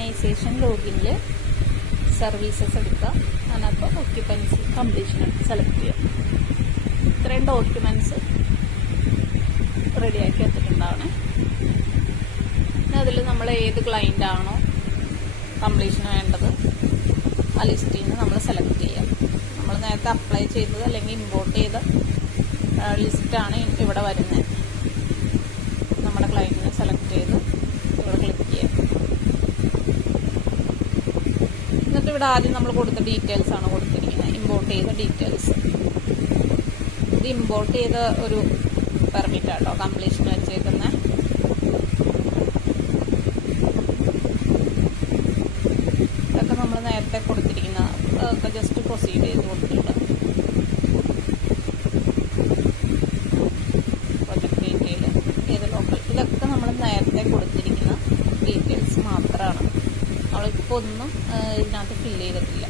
Organisation ലോഗിനിൽ services എടുക്കുക. അതിനകത്ത് occupancy completion select ചെയ്യുക. ഇത്രയും ഡോക്യുമെൻറ്റ്സ് റെഡിയാക്കി വെച്ചിട്ടുണ്ടാവണേ. അതിൽ നമ്മൾ ഏത് ക്ലയൻ്റ് ആണോ കംപ്ലീഷന് വേണ്ടത് ആ ലിസ്റ്റിൽ നിന്ന് നമ്മൾ സെലക്ട് ചെയ്യാം. നമ്മൾ നേരത്തെ അപ്ലൈ ചെയ്തത് അല്ലെങ്കിൽ ഇമ്പോർട്ട് ചെയ്ത ലിസ്റ്റാണ് ഇവിടെ വരുന്നത്. നമ്മുടെ ക്ലയൻറ്റിനെ സെലക്ട് ചെയ്ത് ഇവിടെ ക്ലിക്ക് ചെയ്യാം. എന്നിട്ട് ഇവിടെ ആദ്യം നമ്മൾ കൊടുത്ത ഡീറ്റെയിൽസ് ആണ് കൊടുത്തിരിക്കുന്നത്, ഇമ്പോർട്ട് ചെയ്ത ഡീറ്റെയിൽസ്. ഇത് ഇമ്പോർട്ട് ചെയ്ത ഒരു പെർമിറ്റ് ആട്ടോ കംപ്ലീഷൻ വെച്ചേക്കുന്നത്. ഇതൊക്കെ നമ്മൾ നേരത്തെ കൊടുത്തിരിക്കുന്ന അതൊക്കെ ജസ്റ്റ് പ്രൊസീഡ് ചെയ്ത് കൊടുത്തിട്ടുണ്ട്. പ്രൊജക്ട് ഡീറ്റെയിൽ ഏത് ലോക്കൽ ഇതൊക്കെ നമ്മൾ നേരത്തെ കൊടുത്തിരിക്കുന്ന ഡീറ്റെയിൽസ് മാത്രമാണ്. നമ്മളിപ്പോൾ ഒന്നും ഇതിനകത്ത് ഫില്ല് ചെയ്തിട്ടില്ല.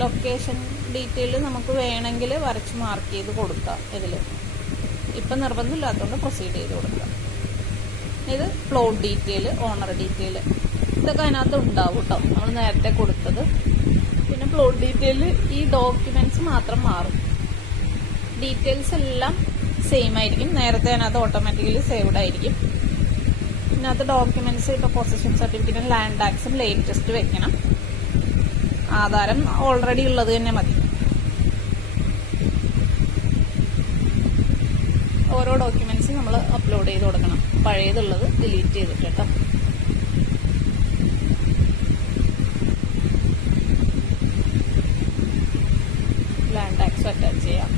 ലൊക്കേഷൻ ഡീറ്റെയിൽ നമുക്ക് വേണമെങ്കിൽ വരച്ച് മാർക്ക് ചെയ്ത് കൊടുക്കാം. ഇതിൽ ഇപ്പം നിർബന്ധമില്ലാത്തതുകൊണ്ട് പ്രൊസീഡ് ചെയ്ത് കൊടുക്കാം. ഇത് പ്ലോട്ട് ഡീറ്റെയിൽ, ഓണർ ഡീറ്റെയിൽ ഇതൊക്കെ അതിനകത്ത് ഉണ്ടാവും കേട്ടോ, നമ്മൾ നേരത്തെ കൊടുത്തത്. പിന്നെ പ്ലോട്ട് ഡീറ്റെയിൽ ഈ ഡോക്യുമെന്റ്സ് മാത്രം മാറും. ഡീറ്റെയിൽസ് എല്ലാം സെയിം ആയിരിക്കും. നേരത്തെ അതിനകത്ത് ഓട്ടോമാറ്റിക്കലി സേവ്ഡ് ആയിരിക്കും. ഇതിനകത്ത് ഡോക്യുമെന്റ്സ് ഇപ്പോൾ പൊസഷൻ സർട്ടിഫിക്കറ്റും ലാൻഡ് ടാക്സും ലേറ്റസ്റ്റ് വെക്കണം. ആധാരം ഓൾറെഡി ഉള്ളത് തന്നെ മതി. ഓരോ ഡോക്യുമെന്റ്സും നമ്മൾ അപ്ലോഡ് ചെയ്ത് കൊടുക്കണം. പഴയതുള്ളത് ഡിലീറ്റ് ചെയ്തിട്ട് കേട്ടോ. ലാൻഡ് ടാക്സ് അറ്റാച്ച് ചെയ്യാം.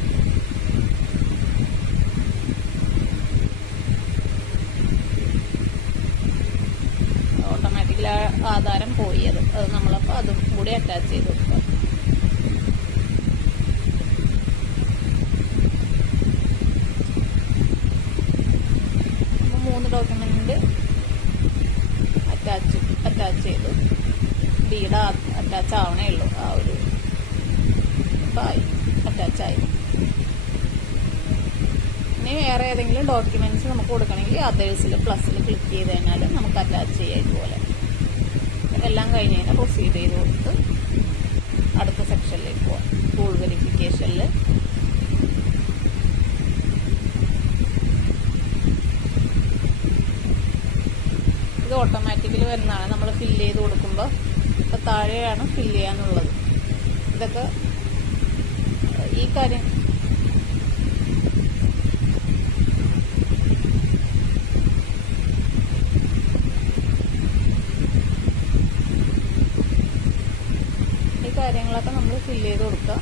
ഓട്ടോമാറ്റിക്കലി ആധാരം പോയി, അത് നമ്മളപ്പോൾ അതും കൂടി അറ്റാച്ച് ചെയ്ത് കൊടുക്കാം. ഡോക്യുമെന്റ് അറ്റാച്ച് ചെയ്തു. ഡീഡ് അറ്റാച്ച് ആവണേ ഉള്ളൂ. ആ ഒരു അറ്റാച്ചായി. ഇനി വേറെ ഏതെങ്കിലും ഡോക്യുമെന്റ്സ് നമുക്ക് കൊടുക്കണമെങ്കിൽ അതേഴ്സിൽ പ്ലസ്സിൽ ക്ലിക്ക് ചെയ്ത് കഴിഞ്ഞാൽ നമുക്ക് അറ്റാച്ച് ചെയ്യാം. ഇതുപോലെ എല്ലാം കഴിഞ്ഞ് കഴിഞ്ഞാൽ പ്രൊസീഡ് ചെയ്ത് കൊടുത്ത് അടുത്ത സെക്ഷനിലേക്ക് പോവാം. ഫുൾ വെരിഫിക്കേഷനിൽ ഇത് ഓട്ടോമാറ്റിക്കലി വരുന്നതാണ്. നമ്മൾ ഫില്ല് ചെയ്ത് കൊടുക്കുമ്പോൾ ഇപ്പോൾ താഴെയാണ് ഫില്ല് ചെയ്യാനുള്ളത്. ഇതൊക്കെ ഈ കാര്യം കാര്യങ്ങളൊക്കെ നമ്മൾ ഫില്ല് ചെയ്ത് കൊടുക്കുക.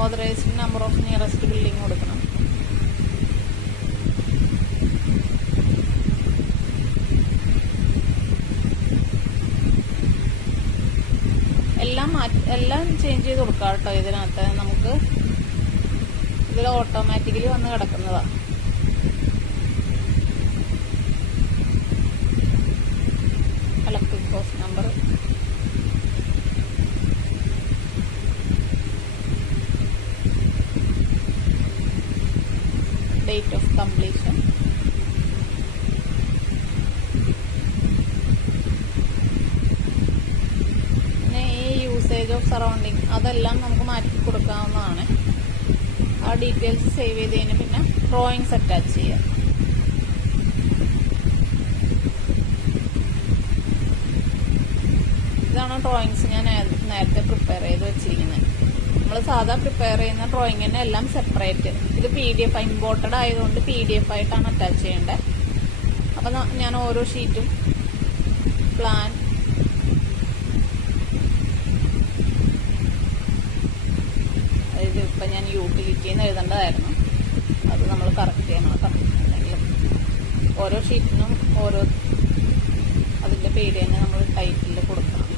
Authorised number of nearest building കൊടുക്കണം. എല്ലാം ചേഞ്ച് ചെയ്ത് കൊടുക്കാം കേട്ടോ. ഇതിനകത്ത് നമുക്ക് ഇതിൽ ഓട്ടോമാറ്റിക്കലി വന്ന് കിടക്കുന്നതാണ്. Electric post number, date of completion, പിന്നെ ഈ യൂസേജ് ഓഫ് സറൗണ്ടിങ് അതെല്ലാം നമുക്ക് മാറ്റി കൊടുക്കാവുന്നതാണ്. ആ ഡീറ്റെയിൽസ് സേവ് ചെയ്ത് കഴിഞ്ഞാൽ പിന്നെ ഡ്രോയിങ്സ് അറ്റാച്ച് ചെയ്യാം. ഇതാണ് ഡ്രോയിങ്സ് ഞാൻ നേരത്തെ പ്രിപ്പയർ ചെയ്ത് വെച്ചിരിക്കുന്നത്. നമ്മൾ സാധാ പ്രിപ്പയർ ചെയ്യുന്ന ഡ്രോയിങ് തന്നെ എല്ലാം സെപ്പറേറ്റ്. ഇത് PDF ഇമ്പോർട്ടഡ് ആയതുകൊണ്ട് PDF ആയിട്ടാണ് അറ്റാച്ച് ചെയ്യേണ്ടത്. അപ്പം ഞാൻ ഓരോ ഷീറ്റും പ്ലാൻ അതായത് ഇപ്പം ഞാൻ യൂട്ടിലിറ്റിന്ന് എഴുതേണ്ടതായിരുന്നു, അത് നമ്മൾ കറക്റ്റ് ചെയ്യണം കേട്ടോ. എന്തെങ്കിലും ഓരോ ഷീറ്റിനും ഓരോ അതിൻ്റെ പേര് തന്നെ നമ്മൾ ടൈറ്റിൽ കൊടുക്കണം.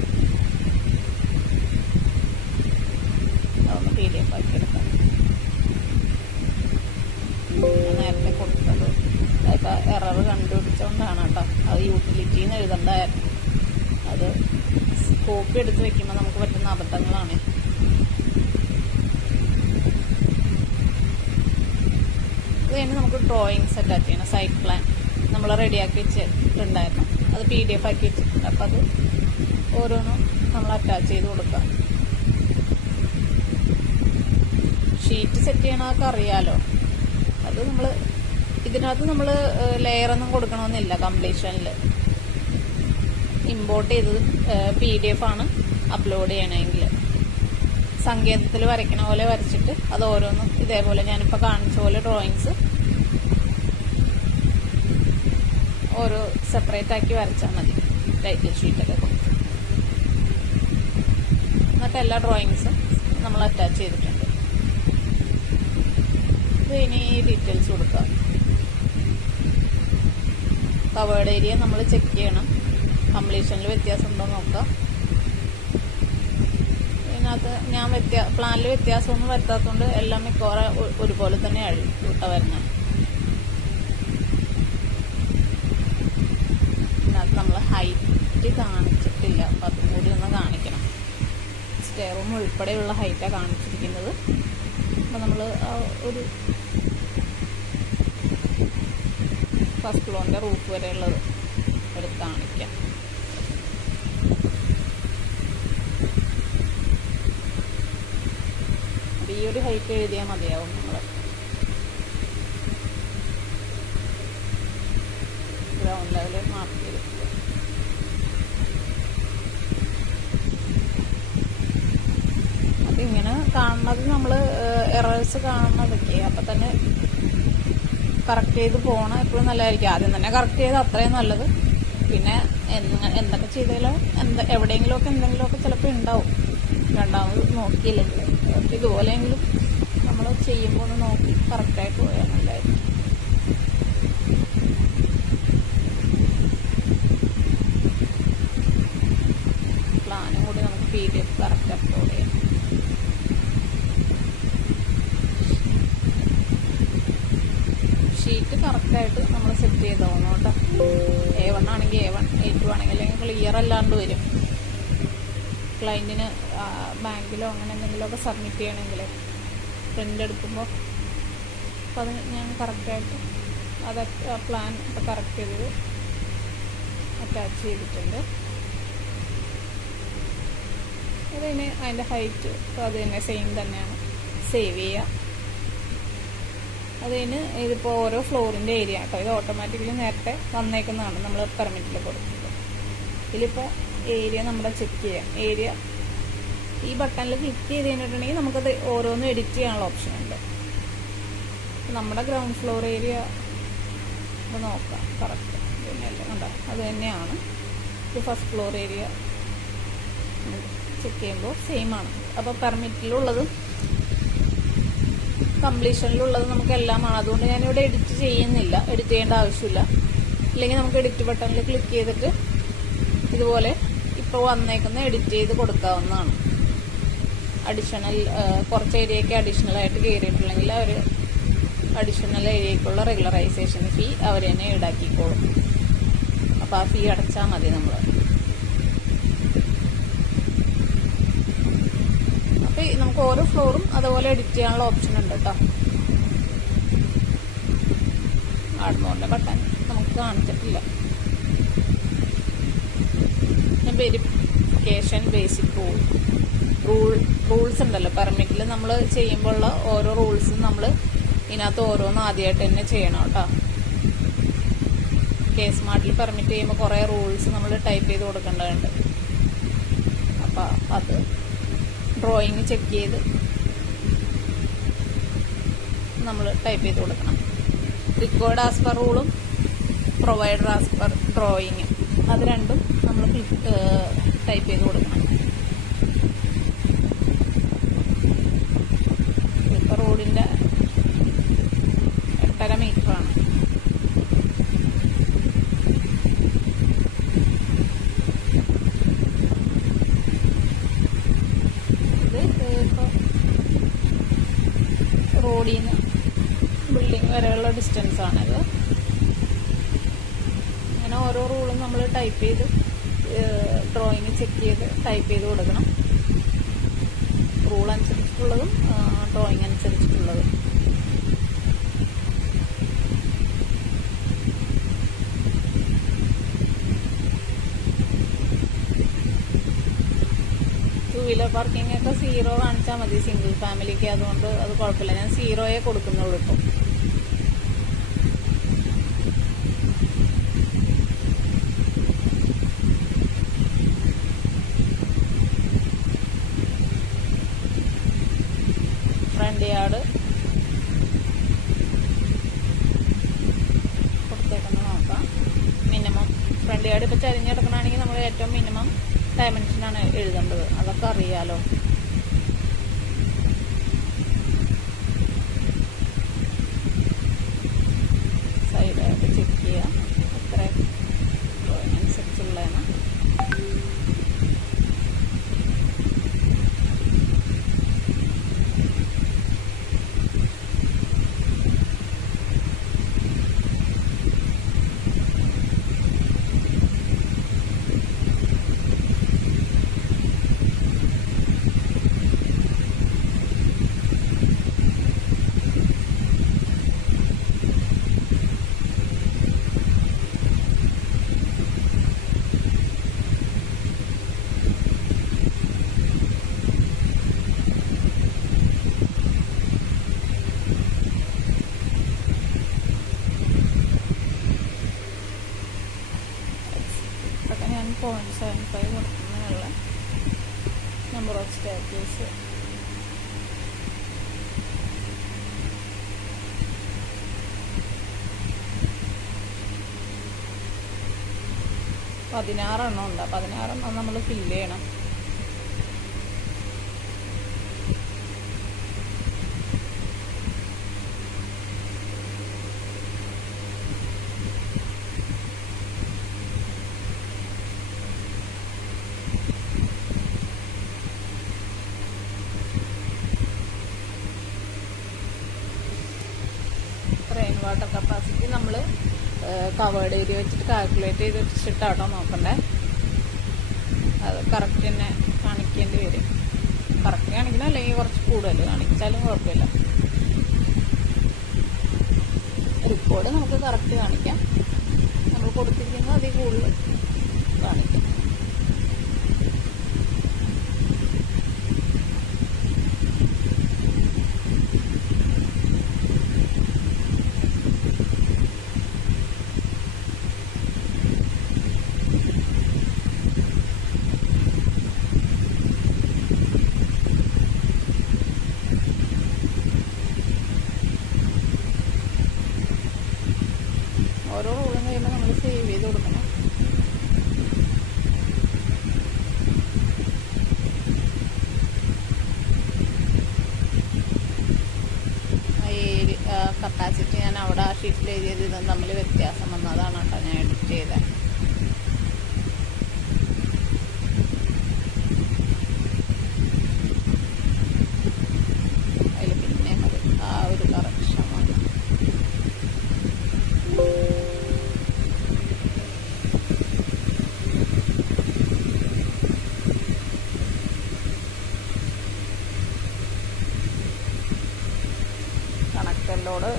അതൊന്ന് PDF ആക്കി എടുക്കാം. നേരത്തെ കൊടുത്തത് ഇപ്പം എറർ കണ്ടുപിടിച്ചുകൊണ്ടാണ് കേട്ടോ. അത് യൂട്ടിലിറ്റിന്ന് എഴുതേണ്ടതായിരുന്നു. അത് കോപ്പി എടുത്ത് വെക്കുമ്പോൾ നമുക്ക് പറ്റുന്ന അബദ്ധങ്ങളാണ്. കഴിഞ്ഞ് നമുക്ക് ഡ്രോയിങ്സ് അറ്റാച്ച് ചെയ്യണം. സൈറ്റ് പ്ലാൻ നമ്മൾ റെഡിയാക്കി വെച്ചിട്ടുണ്ടായിരുന്നു, അത് PDF ആക്കി വെച്ചിട്ടുണ്ട്. അപ്പോൾ അത് ഓരോന്നും നമ്മൾ അറ്റാച്ച് ചെയ്ത് കൊടുക്കുക. ഷീറ്റ് സെറ്റ് ചെയ്യണതൊക്കെ അറിയാലോ. അത് നമ്മൾ ഇതിനകത്ത് നമ്മൾ ലെയറൊന്നും കൊടുക്കണമെന്നില്ല. കംപ്ലീഷനിൽ ഇമ്പോർട്ട് ചെയ്തത് PDF ആണ് അപ്ലോഡ് ചെയ്യണമെങ്കിൽ. സങ്കേതത്തിൽ വരയ്ക്കണ പോലെ വരച്ചിട്ട് അത് ഓരോന്നും ഇതേപോലെ ഞാനിപ്പോൾ കാണിച്ച പോലെ ഡ്രോയിങ്സ് ഓരോ സെപ്പറേറ്റ് ആക്കി വരച്ചാൽ മതി. ടൈറ്റിൽ ഷീറ്റൊക്കെ കൊടുത്ത് എന്നിട്ട് എല്ലാ ഡ്രോയിങ്സും നമ്മൾ അറ്റാച്ച് ചെയ്തിട്ടുണ്ട്. ഇത് ഇനി ഡീറ്റെയിൽസ് കൊടുക്കുക. കവേർഡ് ഏരിയ നമ്മൾ ചെക്ക് ചെയ്യണം, കംപ്ലീഷനിൽ വ്യത്യാസം ഉണ്ടോ നോക്കുക. ഇതിനകത്ത് ഞാൻ പ്ലാനിൽ വ്യത്യാസമൊന്നും വരുത്താത്തതുകൊണ്ട് എല്ലാം മിക്കവാറും ഒരുപോലെ തന്നെ അഴുക്കൂട്ട വരുന്നത്. ഇതിനകത്ത് നമ്മൾ ഹൈറ്റ് കാണിച്ചിട്ടില്ല, അപ്പം അതും കൂടി ഒന്ന് കാണിക്കണം. സ്റ്റെയർ റൂം ഉൾപ്പെടെയുള്ള ഹൈറ്റാണ് കാണിച്ചിരിക്കുന്നത്. അപ്പം നമ്മൾ ഒരു ഫസ്റ്റ് ഫ്ലോറിൻ്റെ റൂഫ് വരെയുള്ളത് എടുത്ത് കാണിക്കാം. ഈ ഒരു ഹൈറ്റ് എഴുതിയാൽ മതിയാവും. നമ്മൾ ഗ്രൗണ്ട് ലെവലിൽ മാർക്ക് ചെയ്തിട്ടുണ്ട്. അതിങ്ങനെ കാണുന്നത് നമ്മൾ എറേഴ്സ് കാണുന്നതൊക്കെ അപ്പം തന്നെ കറക്റ്റ് ചെയ്ത് പോകണം. എപ്പോഴും നല്ലതായിരിക്കും. ആദ്യം തന്നെ കറക്റ്റ് ചെയ്ത് അത്രയും നല്ലത്. പിന്നെ എന്തൊക്കെ ചെയ്താലും എവിടെയെങ്കിലുമൊക്കെ എന്തെങ്കിലുമൊക്കെ ചിലപ്പോൾ ഉണ്ടാവും, രണ്ടാമത് നോക്കിയില്ലെങ്കിൽ. ഇതുപോലെയെങ്കിലും നമ്മൾ ചെയ്യുമ്പോൾ ഒന്ന് നോക്കി കറക്റ്റായിട്ട് പോയാൽ നല്ലതായിരിക്കും. പ്ലാനും കൂടി നമുക്ക് PDF കറക്റ്റ് അപ്ലോഡ് ചെയ്യാം. ഷീറ്റ് കറക്റ്റായിട്ട് നമ്മൾ സെറ്റ് ചെയ്തോണം കേട്ടോ. A1 ആണെങ്കിൽ A1, A2 ആണെങ്കിൽ അല്ലെങ്കിൽ ക്ലിയർ അല്ലാണ്ട് വരും. ക്ലയൻറ്റിന് ബാങ്കിലോ അങ്ങനെ എന്തെങ്കിലുമൊക്കെ സബ്മിറ്റ് ചെയ്യണമെങ്കിൽ പ്രിൻ്റ് എടുക്കുമ്പോൾ അപ്പോൾ അത് ഞാൻ കറക്റ്റായിട്ട് അത് പ്ലാൻ ഇപ്പോൾ കറക്റ്റ് ചെയ്തത് അറ്റാച്ച് ചെയ്തിട്ടുണ്ട്. അതിന് അതിൻ്റെ ഹൈറ്റ് അത് തന്നെ സെയിം തന്നെയാണ്, സേവ് ചെയ്യുക. അതിന് ഇതിപ്പോൾ ഓരോ ഫ്ലോറിൻ്റെ ഏരിയ കേട്ടോ. ഇത് ഓട്ടോമാറ്റിക്കലി നേരത്തെ വന്നേക്കുന്നതാണ് നമ്മൾ പെർമിറ്റിൽ കൊടുത്തത്. ഇതിലിപ്പോൾ ഏരിയ നമ്മൾ ചെക്ക് ചെയ്യാം. ഏരിയ ഈ ബട്ടണിൽ ക്ലിക്ക് ചെയ്ത് കഴിഞ്ഞിട്ടുണ്ടെങ്കിൽ നമുക്കത് ഓരോന്നും എഡിറ്റ് ചെയ്യാനുള്ള ഓപ്ഷൻ ഉണ്ട്. നമ്മുടെ ഗ്രൗണ്ട് ഫ്ലോർ ഏരിയ ഇപ്പോൾ നോക്കാം കറക്റ്റ് പിന്നെയല്ലേ ഉണ്ടോ, അത് തന്നെയാണ്. ഇത് ഫസ്റ്റ് ഫ്ലോർ ഏരിയ ചെക്ക് ചെയ്യുമ്പോൾ സെയിം ആണ്. അപ്പോൾ പെർമിറ്റിലുള്ളതും കംപ്ലീഷനിലുള്ളത് നമുക്ക് എല്ലാമാണ്. അതുകൊണ്ട് ഞാനിവിടെ എഡിറ്റ് ചെയ്യുന്നില്ല, എഡിറ്റ് ചെയ്യേണ്ട ആവശ്യമില്ല. ഇല്ലെങ്കിൽ നമുക്ക് എഡിറ്റ് ബട്ടണിൽ ക്ലിക്ക് ചെയ്തിട്ട് ഇതുപോലെ ഇപ്പോൾ വന്നേക്കുന്ന എഡിറ്റ് ചെയ്ത് കൊടുക്കാവുന്നതാണ്. അഡീഷണൽ കുറച്ച് ഏരിയയ്ക്ക് അഡീഷണലായിട്ട് കയറിയിട്ടുണ്ടെങ്കിൽ അവർ അഡീഷണൽ ഏരിയയ്ക്കുള്ള റെഗുലറൈസേഷൻ ഫീ അവർ തന്നെ ഈടാക്കിക്കോളും. അപ്പോൾ ആ ഫീ അടച്ചാൽ മതി നമ്മൾ. അപ്പോൾ നമുക്ക് ഓരോ ഫ്ലോറും അതുപോലെ എഡിറ്റ് ചെയ്യാനുള്ള ഓപ്ഷൻ ഉണ്ട് കേട്ടോ. ആടുന്നോറിൻ്റെ ബട്ടൺ നമുക്ക് കാണിച്ചിട്ടില്ല. വെരിഫിക്കേഷൻ ബേസിക് റൂൾസ് ഉണ്ടല്ലോ പെർമിറ്റിൽ നമ്മൾ ചെയ്യുമ്പോഴുള്ള ഓരോ റൂൾസും നമ്മൾ ഇതിനകത്ത് ഓരോന്നും ആദ്യമായിട്ട് തന്നെ ചെയ്യണം കേട്ടോ. സ്മാർട്ടിൽ പെർമിറ്റ് ചെയ്യുമ്പോൾ കുറേ റൂൾസ് നമ്മൾ ടൈപ്പ് ചെയ്ത് കൊടുക്കേണ്ടതുണ്ട്. അപ്പോൾ അത് ഡ്രോയിങ് ചെക്ക് ചെയ്ത് നമ്മൾ ടൈപ്പ് ചെയ്ത് കൊടുക്കണം. റിക്വയർഡ് ആസ് പെർ റൂളും പ്രൊവൈഡർ ആസ് പെർ ഡ്രോയിങ്, അത് രണ്ടും നമ്മൾ ടൈപ്പ് ചെയ്ത് കൊടുക്കണം. ഇപ്പോൾ റോഡിൻ്റെ 8.5 മീറ്ററാണ്. റോഡിൽ നിന്ന് ബിൽഡിംഗ് വരെയുള്ള ഡിസ്റ്റൻസ് ആണിത്. അങ്ങനെ ഓരോ റൂളും നമ്മൾ ടൈപ്പ് ചെയ്ത് ഡ്രോയിങ് ചെക്ക് ചെയ്ത് ടൈപ്പ് ചെയ്ത് കൊടുക്കണം. റൂൾ അനുസരിച്ചിട്ടുള്ളതും ഡ്രോയിങ് അനുസരിച്ചിട്ടുള്ളതും. വീലർ പാർക്കിംഗ് ഒക്കെ 0 കാണിച്ചാൽ മതി സിംഗിൾ ഫാമിലിക്ക്. അതുകൊണ്ട് അത് കുഴപ്പമില്ല. ഞാൻ 0 കൊടുക്കുന്നുള്ളൂ ഇപ്പോൾ. ഫ്രണ്ട് യാർഡ് കൊടുത്തേക്കുന്ന നോക്കാം. മിനിമം ഫ്രണ്ട് യാർഡ് ഇപ്പോൾ ചരിഞ്ഞെടുക്കണമെങ്കിൽ നമ്മൾ ഏറ്റവും മിനിമം ഡയമെൻഷനാണ് എഴുതേണ്ടത്. അതൊക്കെ അറിയാലോ. സൈഡായിട്ട് ചെക്ക് ചെയ്യാം എത്ര അനുസരിച്ചുള്ളതാണ്. ഞാൻ 0.75 കൊടുക്കുന്നതിനുള്ള നമ്പർ ഓഫ് സ്റ്റെയർകേസ്. പതിനാറെണ്ണം ഉണ്ട്. 16 നമ്മൾ ഫില്ല് ചെയ്യണം. റെയിൻ വാട്ടർ കപ്പാസിറ്റി നമ്മൾ കവേർഡ് ഏരിയ വെച്ചിട്ട് കാൽക്കുലേറ്റ് ചെയ്ത് വെച്ചിട്ടാട്ടോ നോക്കണ്ടേ. അത് കറക്റ്റ് തന്നെ കാണിക്കേണ്ടി വരും. കറക്റ്റ് കാണിക്കണം, അല്ലെങ്കിൽ കുറച്ച് കൂടുതൽ കാണിച്ചാലും കുഴപ്പമില്ല. റിപ്പോർട്ട് നമുക്ക് കറക്റ്റ് കാണിക്കാം. നമ്മൾ കൊടുത്തിരിക്കുന്നത് അതിൽ കൂടുതൽ കാണിക്കാം. ഓരോ റൂളും കഴിയുമ്പോൾ നമ്മൾ സേവ് ചെയ്ത് കൊടുക്കണം. കപ്പാസിറ്റി ഞാൻ അവിടെ ആ ഷീറ്റിൽ എഴുതിയത് ഇതും തമ്മിൽ വ്യത്യാസം വന്നതാണ് കേട്ടോ ഞാൻ എഡിറ്റ് ചെയ്തത്. അതിൽ പിന്നെ അത് ആ ഒരു കറക്ഷൻ വന്നു. കണക്റ്ററിലോട്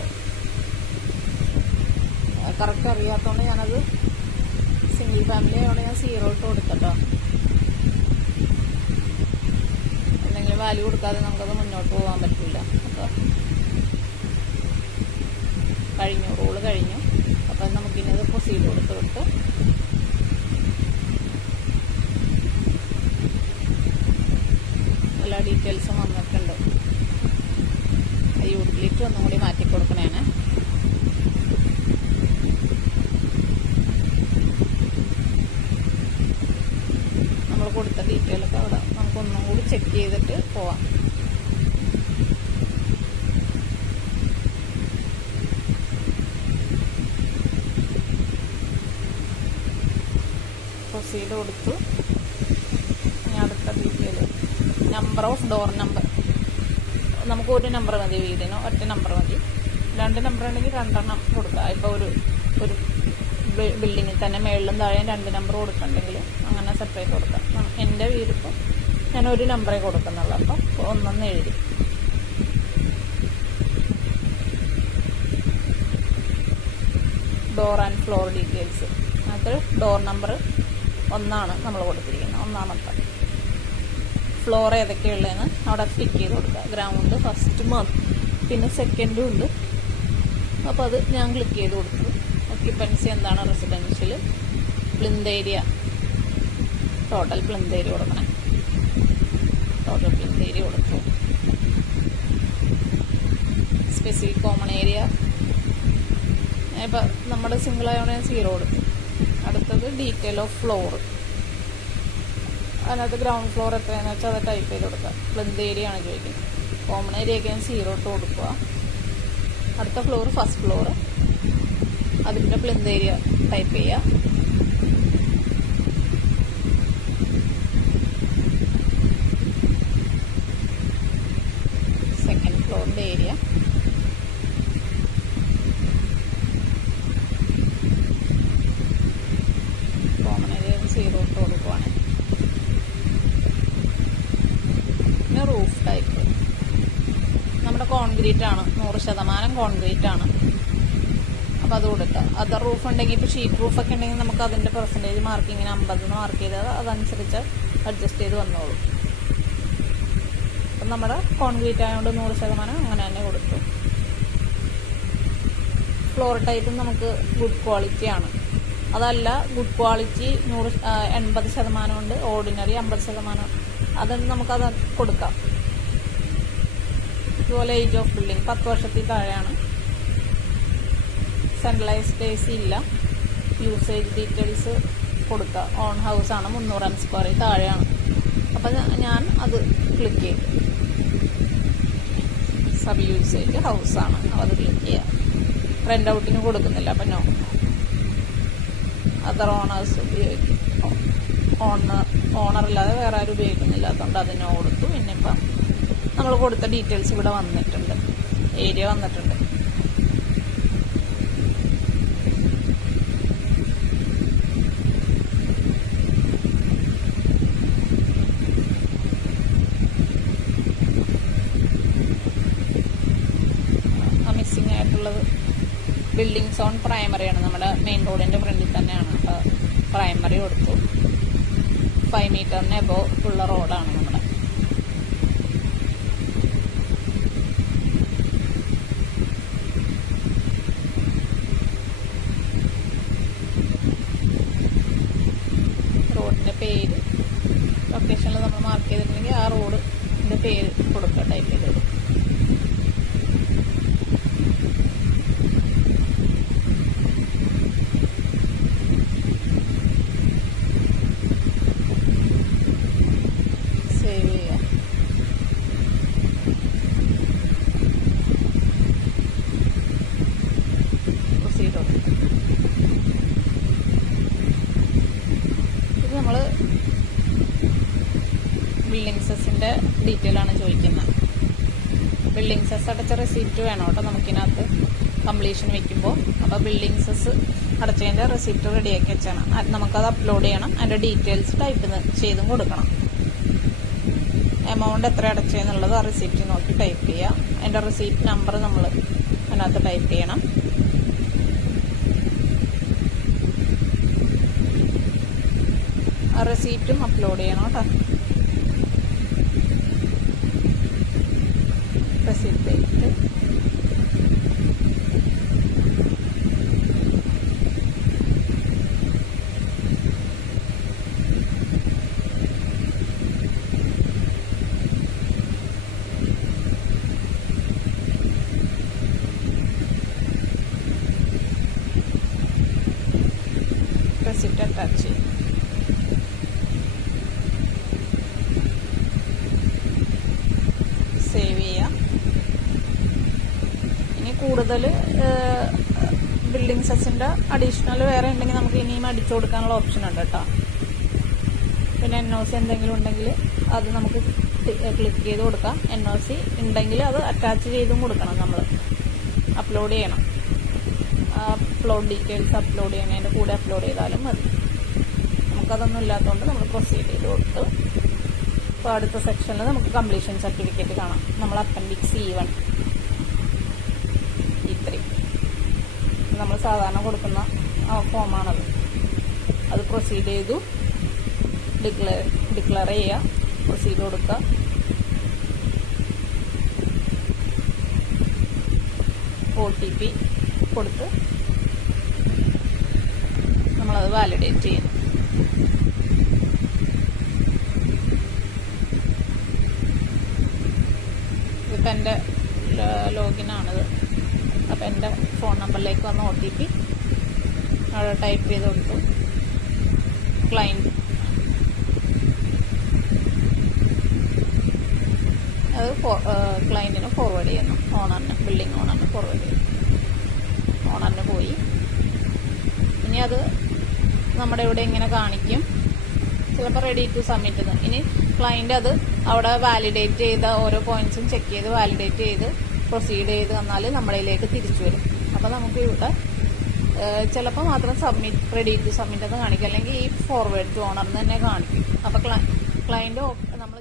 കറക്റ്റ് അറിയാത്തതുകൊണ്ട് ഞാനത് സിംഗിൾ ഫാമിലി അവിടെ ഞാൻ 0 ഇട്ട് കൊടുത്തട്ടോ. എന്തെങ്കിലും വാല്യൂ കൊടുക്കാതെ നമുക്കത് മുന്നോട്ട് പോകാൻ പറ്റില്ല. അപ്പോൾ കഴിഞ്ഞു, റൂള് കഴിഞ്ഞു. അപ്പം നമുക്കിന്നത് പ്രൊസീഡ് കൊടുത്ത് വിട്ട് എല്ലാ ഡീറ്റെയിൽസും വന്നിട്ടുണ്ട്. യൂട്ടിലിറ്റി ഒന്നും കൂടി മാറ്റി കൊടുക്കണേണ്. നമ്മൾ കൊടുത്ത ഡീറ്റെയിലൊക്കെ അവിടെ നമുക്കൊന്നും കൂടി ചെക്ക് ചെയ്തിട്ട് പോവാം. പ്രൊസീഡ് കൊടുത്തു. ഇനി അടുത്ത detail number of door number. നമുക്ക് ഒരു നമ്പർ മതി, വീടിന് ഒറ്റ നമ്പർ മതി. 2 നമ്പർ ഉണ്ടെങ്കിൽ 2 എണ്ണം കൊടുക്കുക. ഇപ്പോൾ ഒരു ബിൽഡിങ്ങിൽ തന്നെ മേളിലും താഴെയും 2 നമ്പർ കൊടുക്കണ്ടെങ്കിൽ അങ്ങനെ സെപ്പറേറ്റ് കൊടുക്കാം. എൻ്റെ വീടിപ്പോൾ ഞാൻ ഒരു നമ്പറേ കൊടുക്കുന്നുള്ളൂ. അപ്പം 1 എഴുതി. Door and floor details. അത് ഡോർ നമ്പർ 1 നമ്മൾ കൊടുത്തിരിക്കുന്നത്, 1ാമത്തെ. ഫ്ലോർ ഏതൊക്കെയുള്ളതെന്ന് അവിടെ ക്ലിക്ക് ചെയ്ത് കൊടുക്കുക. ഗ്രൗണ്ട് ഫസ്റ്റ് പിന്നെ സെക്കൻഡും ഉണ്ട്. അപ്പോൾ അത് ഞാൻ ക്ലിക്ക് ചെയ്ത് കൊടുത്തു. ഒക്യുപ്പൻസി എന്താണ്, residential, plinth area, total plinth area കൊടുക്കണേ. ടോട്ടൽ പ്ലിന്ത് ഏരിയ കൊടുത്തു. സ്പെസിഫിക് കോമൺ ഏരിയ ഇപ്പം നമ്മുടെ സിംഗിൾ ആയതുകൊണ്ട് ഞാൻ 0 കൊടുത്തു. അടുത്തത് ഡീറ്റെയിൽ ഓഫ് ഫ്ലോർ. അതിനകത്ത് ഗ്രൗണ്ട് ഫ്ലോർ എത്രയാണെന്ന് വെച്ചാൽ അത് ടൈപ്പ് ചെയ്ത് കൊടുക്കുക. പ്ലിന്ത് ഏരിയ ആണ് ചോദിക്കുന്നത്. കോമൺ ഏരിയയൊക്കെ ഞാൻ 0 ഇട്ട് കൊടുക്കുക. അടുത്ത ഫ്ലോർ ഫസ്റ്റ് ഫ്ലോർ, അതിൻ്റെ പ്ലിന്ത് ഏരിയ ടൈപ്പ് ചെയ്യുക. സെക്കൻഡ് ഫ്ലോറിൻ്റെ ഏരിയ, കോമൺ ഏരിയ 0 ഇട്ട് കൊടുക്കുവാണ്. പിന്നെ റൂഫ് ടൈപ്പ് നമ്മുടെ കോൺക്രീറ്റ് ആണ്, 100% കോൺക്രീറ്റ് ആണ്. അപ്പോൾ അത് കൊടുക്കുക. അതർ റൂഫ് ഉണ്ടെങ്കിൽ, ഇപ്പോൾ ഷീറ്റ് റൂഫൊക്കെ ഉണ്ടെങ്കിൽ നമുക്ക് അതിൻ്റെ പെർസെൻറ്റേജ് മാർക്കിങ്ങിന് 50 മാർക്ക് ചെയ്താൽ അതനുസരിച്ച് അഡ്ജസ്റ്റ് ചെയ്ത് വന്നോളൂ. അപ്പം നമ്മുടെ കോൺക്രീറ്റ് ആയതുകൊണ്ട് 100% അങ്ങനെ തന്നെ കൊടുത്തു. ഫ്ലോർ ടൈപ്പ് നമുക്ക് ഗുഡ് ക്വാളിറ്റി ആണ്. അതല്ല, ഗുഡ് ക്വാളിറ്റി 80% ഉണ്ട്, ഓർഡിനറി 50%. അതുകൊണ്ട് നമുക്കത് കൊടുക്കാം. ഇതുപോലെ ഏജ് ഓഫ് ബിൽഡിംഗ് 10 വർഷത്തിൽ താഴെയാണ്. സെൻട്രലൈസ്ഡ് AC ഇല്ല. യൂസേജ് ഡീറ്റെയിൽസ് കൊടുക്കുക. ഓൺ ഹൗസ് ആണ്, 300 സ്ക്വയർ താഴെയാണ്. അപ്പം ഞാൻ അത് ക്ലിക്ക് ചെയ്തു. സബ് യൂസേജ് ഹൗസാണ്, അത് ക്ലിക്ക് ചെയ്യുക. റെൻ്റ് ഔട്ടിന് കൊടുക്കുന്നില്ല, അപ്പം നോ. അതർ ഓണേഴ്സ് ഉപയോഗിക്കും. ഓണറില്ലാതെ വേറെ ആരും ഉപയോഗിക്കുന്നില്ല, അതുകൊണ്ട് അത് നോ കൊടുത്തു. പിന്നെ ഇപ്പം നമ്മൾ കൊടുത്ത ഡീറ്റെയിൽസ് ഇവിടെ വന്നിട്ടുണ്ട്, ഏരിയ വന്നിട്ടുണ്ട്. മിസ്സിങ് ആയിട്ടുള്ളത് ബിൽഡിംഗ് സോൺ പ്രൈമറിയാണ്, നമ്മുടെ മെയിൻ റോഡിൻ്റെ ഫ്രണ്ടിൽ തന്നെയാണ്. അപ്പോൾ പ്രൈമറി കൊടുത്തു. 5 മീറ്ററിന് എബോവ് ഉള്ള റോഡാണ് നമ്മുടെ. റോഡിൻ്റെ പേര് ലൊക്കേഷനിൽ നമ്മൾ മാർക്ക് ചെയ്തിട്ടുണ്ടെങ്കിൽ ആ റോഡിൻ്റെ പേര് കൊടുക്കുക, ടൈപ്പ് ചെയ്ത് കൊടുക്കുക. സേവ് ചെയ്യുക. പ്രൊസീഡ് കൊടുക്കുക. ഇത് നമ്മൾ ബിൽഡിംഗ് സെസ്സിൻ്റെ ഡീറ്റെയിൽ ആണ് ചോദിക്കുന്നത്. ബിൽഡിംഗ് സെസ് അടച്ച റെസിപ്റ്റ് വേണം കേട്ടോ നമുക്കിനകത്ത് കംപ്ലീഷൻ വയ്ക്കുമ്പോൾ. അപ്പോൾ ബിൽഡിംഗ് സെസ് അടച്ചതിൻ്റെ റെസിപ്റ്റ് റെഡിയാക്കി വെച്ചാണ്. നമുക്കത് അപ്ലോഡ് ചെയ്യണം. അതിൻ്റെ ഡീറ്റെയിൽസ് ടൈപ്പ് ചെയ്തും കൊടുക്കണം. എമൗണ്ട് എത്ര അടച്ചെന്നുള്ളത് ആ റെസിപ്റ്റ് നോക്കി ടൈപ്പ് ചെയ്യുക. അതിൻ്റെ റെസിപ്റ്റ് നമ്പർ നമ്മൾ അതിനകത്ത് ടൈപ്പ് ചെയ്യണം. ആ റെസിപ്റ്റും അപ്ലോഡ് ചെയ്യണം കേട്ടോ. റെസിപ്റ്റ് ഡേറ്റ്, റെസിപ്റ്റ് അറ്റാച്ച് ചെയ്യും. സേവ് ചെയ്യാം. ഇനി കൂടുതൽ ബിൽഡിംഗ് സെസ്സിൻ്റെ അഡീഷണൽ വേറെ ഉണ്ടെങ്കിൽ നമുക്ക് ഇനിയും അടിച്ചു കൊടുക്കാനുള്ള ഓപ്ഷൻ ഉണ്ട് കേട്ടോ. പിന്നെ NOC എന്തെങ്കിലും ഉണ്ടെങ്കിൽ അത് നമുക്ക് ക്ലിക്ക് ചെയ്ത് കൊടുക്കാം. NOC ഉണ്ടെങ്കിൽ അത് അറ്റാച്ച് ചെയ്തും കൊടുക്കണം. നമ്മൾ അപ്ലോഡ് ചെയ്യണം. അപ്ലോഡ് ഡീറ്റെയിൽസ് അപ്ലോഡ് ചെയ്യണതിൻ്റെ കൂടെ അപ്ലോഡ് ചെയ്താലും മതി. നമുക്കതൊന്നും ഇല്ലാത്തതുകൊണ്ട് നമ്മൾ പ്രൊസീഡ് ചെയ്ത് കൊടുത്തു. അപ്പോൾ അടുത്ത സെക്ഷനിൽ നമുക്ക് കംപ്ലീഷൻ സർട്ടിഫിക്കറ്റ് കാണാം. നമ്മൾ അപ്പൻഡിക്സ് E1 E3 നമ്മൾ സാധാരണ കൊടുക്കുന്ന ഫോമാണത്. അത് പ്രൊസീഡ് ചെയ്തു ഡിക്ലെയർ ചെയ്യുക. പ്രൊസീഡ് കൊടുക്കുക. OTP കൊടുത്ത് നമ്മളത് വാലിഡേറ്റ് ചെയ്യുന്നു. ഇതിപ്പോൾ എൻ്റെ ലോഗിനാണിത്. അപ്പോൾ എൻ്റെ ഫോൺ നമ്പറിലേക്ക് വന്ന OTP അവിടെ ടൈപ്പ് ചെയ്ത് കൊടുത്തു. ക്ലയൻറ്റ് അത് ക്ലയൻറ്റിന് ഫോർവേഡ് ചെയ്യുന്നു. ഓണറിന്, ബിൽഡിംഗ് ഓണറിന് ഫോർവേഡ് ചെയ്യുന്നു. ഓണറിന് പോയി. ഇനി അത് നമ്മുടെ ഇവിടെ ഇങ്ങനെ കാണിക്കും, ചിലപ്പോൾ റെഡി ടു സബ്മിറ്റ് എന്ന്. ഇനി ക്ലയൻറ്റ് അത് അവിടെ വാലിഡേറ്റ് ചെയ്ത ഓരോ പോയിന്റ്സും ചെക്ക് ചെയ്ത് വാലിഡേറ്റ് ചെയ്ത് പ്രൊസീഡ് ചെയ്ത് വന്നാൽ നമ്മളിലേക്ക് തിരിച്ചു വരും. അപ്പോൾ നമുക്ക് ഇവിടെ ചിലപ്പോൾ മാത്രം സബ്മിറ്റ്, റെഡി ടു സബ്മിറ്റ് എന്ന് കാണിക്കും, അല്ലെങ്കിൽ ഈ ഫോർവേഡ് ടു ഓണർ എന്ന് തന്നെ കാണിക്കും. അപ്പോൾ ക്ലയൻറ്റ് നമ്മൾ